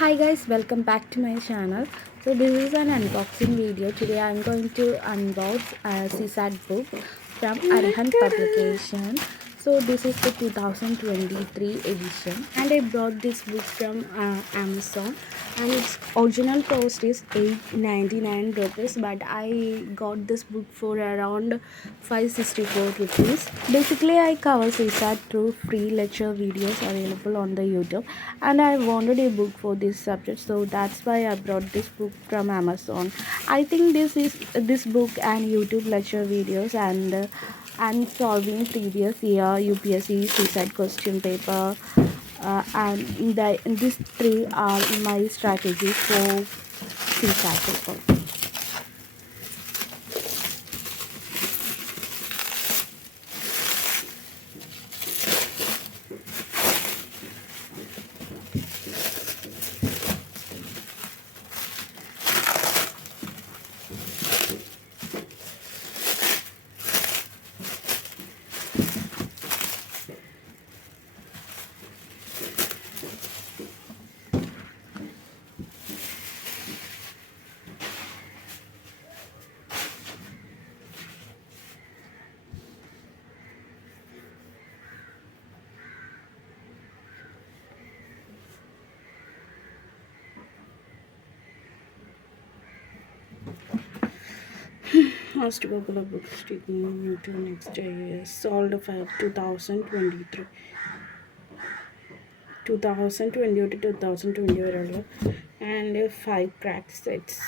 Hi guys, welcome back to my channel. So this is an unboxing video. Today I'm going to unbox a CSAT book from Arhan Publication. So this is the 2023 edition and I brought this book from Amazon, and its original cost is 899 rupees, but I got this book for around 564 rupees. Basically I cover CSAT through free lecture videos available on the YouTube, and I wanted a book for this subject, so that's why I brought this book from Amazon. I think this book and YouTube lecture videos and solving previous year UPSC CSAT question paper, and these three are my strategy for CSAT paper. Most popular books taking into next year sold for 2023, 2020 to 2020 and 5 crack sets.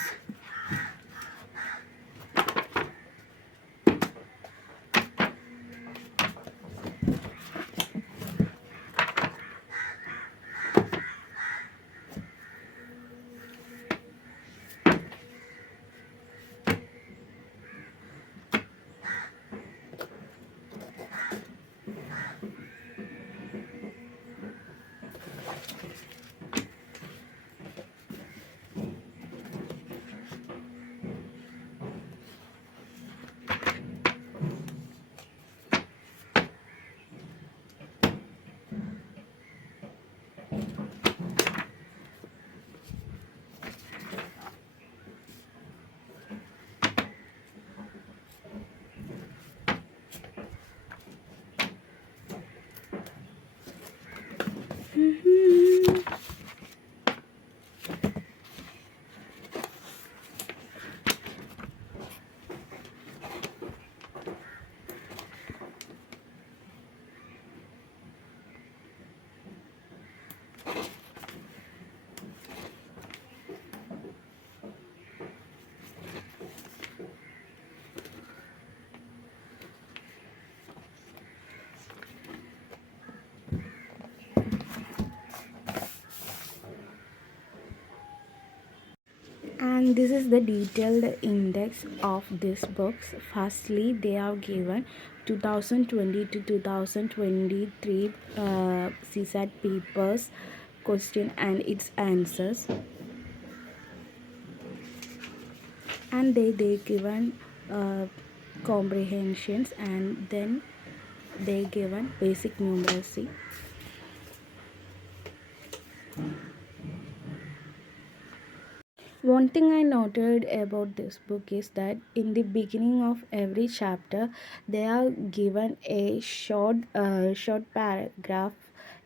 And this is the detailed index of these books. Firstly, they are given 2020 to 2023 CSAT papers question and its answers, and they given comprehensions, and then they given basic numeracy. One thing I noted about this book is that in the beginning of every chapter, they are given a short paragraph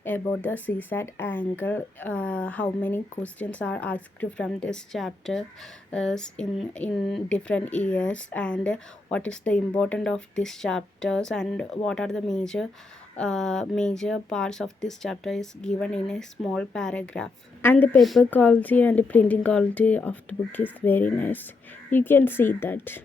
about the CSAT angle, how many questions are asked from this chapter in different years, and what is the importance of these chapters, and what are the major parts of this chapter is given in a small paragraph. And the paper quality and the printing quality of the book is very nice. You can see that.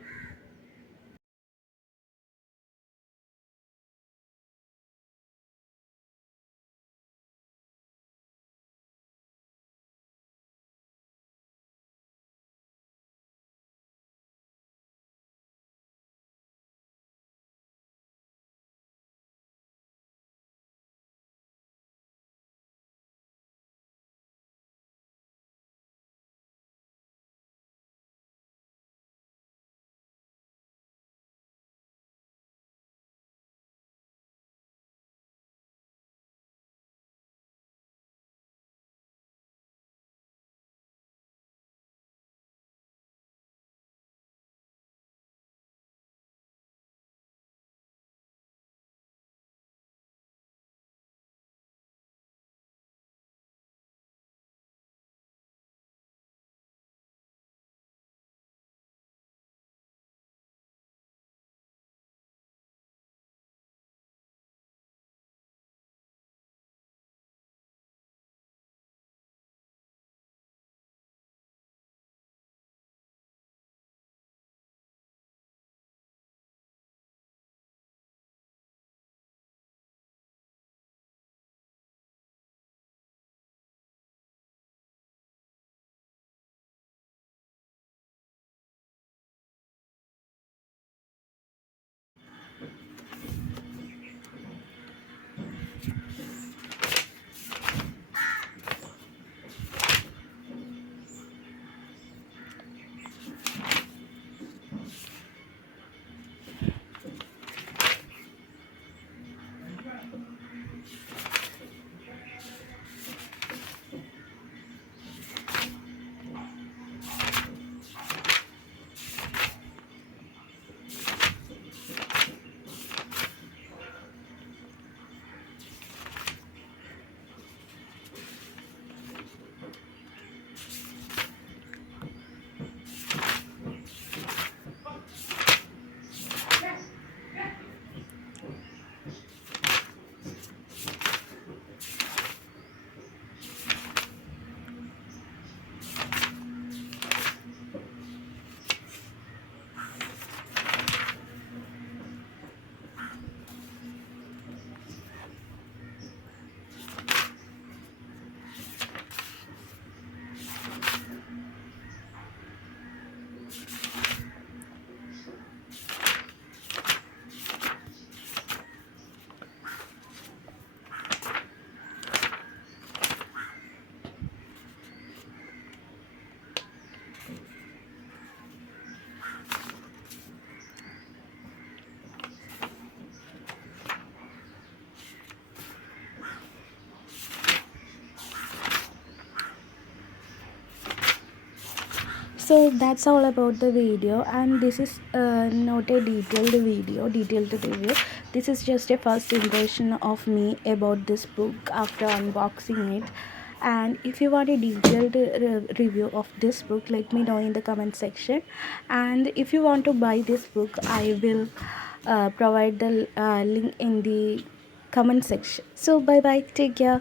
So that's all about the video, and this is not a detailed review. This is just a first impression of me about this book after unboxing it. And if you want a detailed review of this book, let me know in the comment section. And if you want to buy this book, I will provide the link in the comment section. So bye bye, take care.